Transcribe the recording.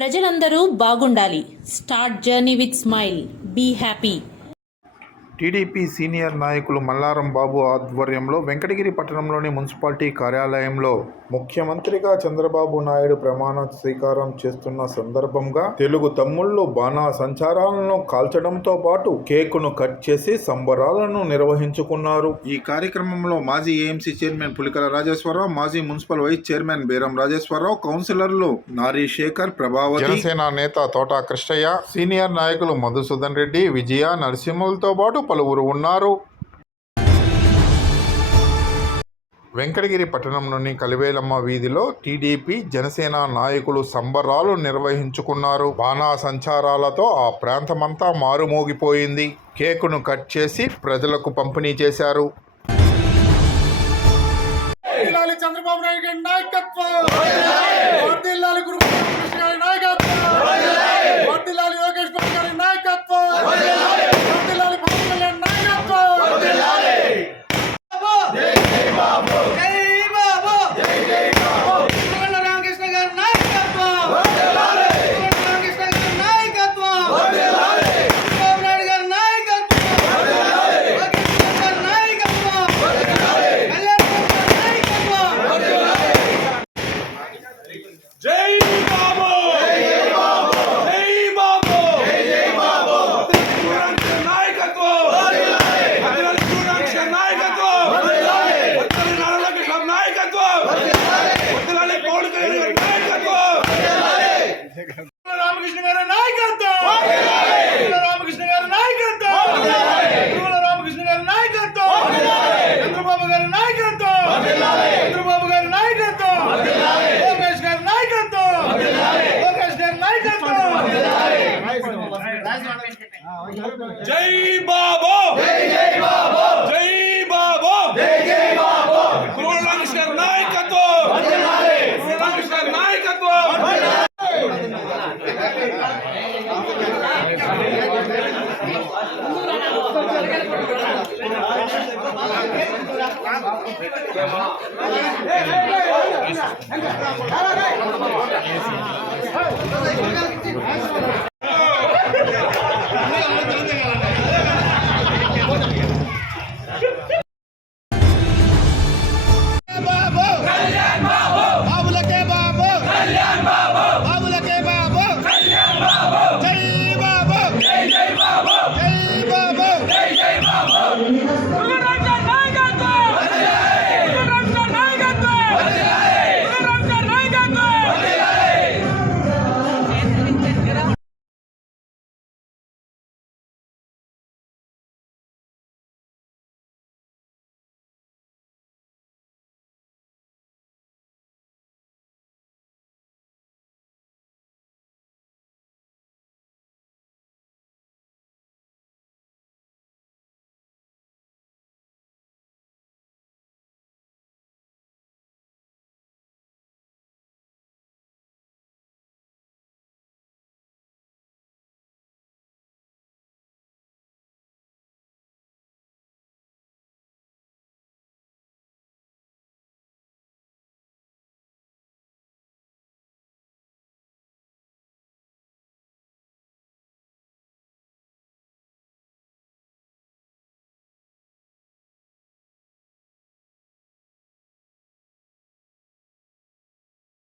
ప్రజలందరూ బాగుండాలి. Start journey with smile. Be happy. TDP senior నాయకులు మల్లారం బాబు ఆధ్వర్యంలో వెంకటగిరి పట్టణంలోని మున్సిపాలిటీ కార్యాలయంలో ముఖ్యమంత్రిగా చంద్రబాబు నాయుడు ప్రమాణ స్వీకారం చేస్తున్న సందర్భంగా తెలుగు తమ్ముళ్లు బాణా సంచారాలను కాల్చడంతో పాటు కేకును కట్ చేసి సంబరాలను నిర్వహించుకున్నారు. ఈ కార్యక్రమంలో మాజీ ఏఎంసీ చైర్మన్ పులికల రాజేశ్వరరావు, మాజీ మున్సిపల్ వైస్ చైర్మన్ బేరం రాజేశ్వరరావు, కౌన్సిలర్లు నారీ శేఖర్, ప్రభావతి, జనసేన నేత తోట కృష్ణయ్య, సీనియర్ నాయకులు మధుసూదన్ రెడ్డి, విజయ, నరసింహులతో పాటు పలువురు ఉన్నారు. వెంకటగిరి పట్టణంలోని కలివేలమ్మ వీధిలో టీడీపీ జనసేన నాయకులు సంబరాలు నిర్వహించుకున్నారు. బాణా సంచారాలతో ఆ ప్రాంతమంతా మారుమోగిపోయింది. కేకును కట్ చేసి ప్రజలకు పంపిణీ చేశారు. చంద్రబాబు నాయుడు గారి నాయకత్వం, వర్ధిల్లాలి గురుకృష్ణ గారి నాయకత్వం, వర్ధిల్లాలి యోగేష్ బాబు గారి నాయకత్వం, వర్ధిల్లాలి పవన్ కళ్యాణ్ నాయకత్వం. రామకృష్ణ గారి నాయకత్వం, రామకృష్ణ గారి నాయకత్వం, చంద్రబాబు నాయుడు గారి నాయకత్వం, జై బాబు, జై బాబు, జై బాబు, జై బాబు. నాయకత్వం, నాయకత్వం, నాయకత్వం, రామకృష్ణ గారి నాయకత్వం, రామకృష్ణ గారి నాయకత్వం, రామకృష్ణ గారి నాయకత్వం, చంద్రబాబు గారి నాయకత్వం, చంద్రబాబు గారి నాయకత్వం, లోకేష్ గారి నాయకత్వం, లోకేష్ గారి నాయకత్వం. జై బాబు, జై బాబు, జై బాబు, జై బాబు. రామకృష్ణ గారి నాయకత్వం, రామకృష్ణ గారి నాయకత్వం.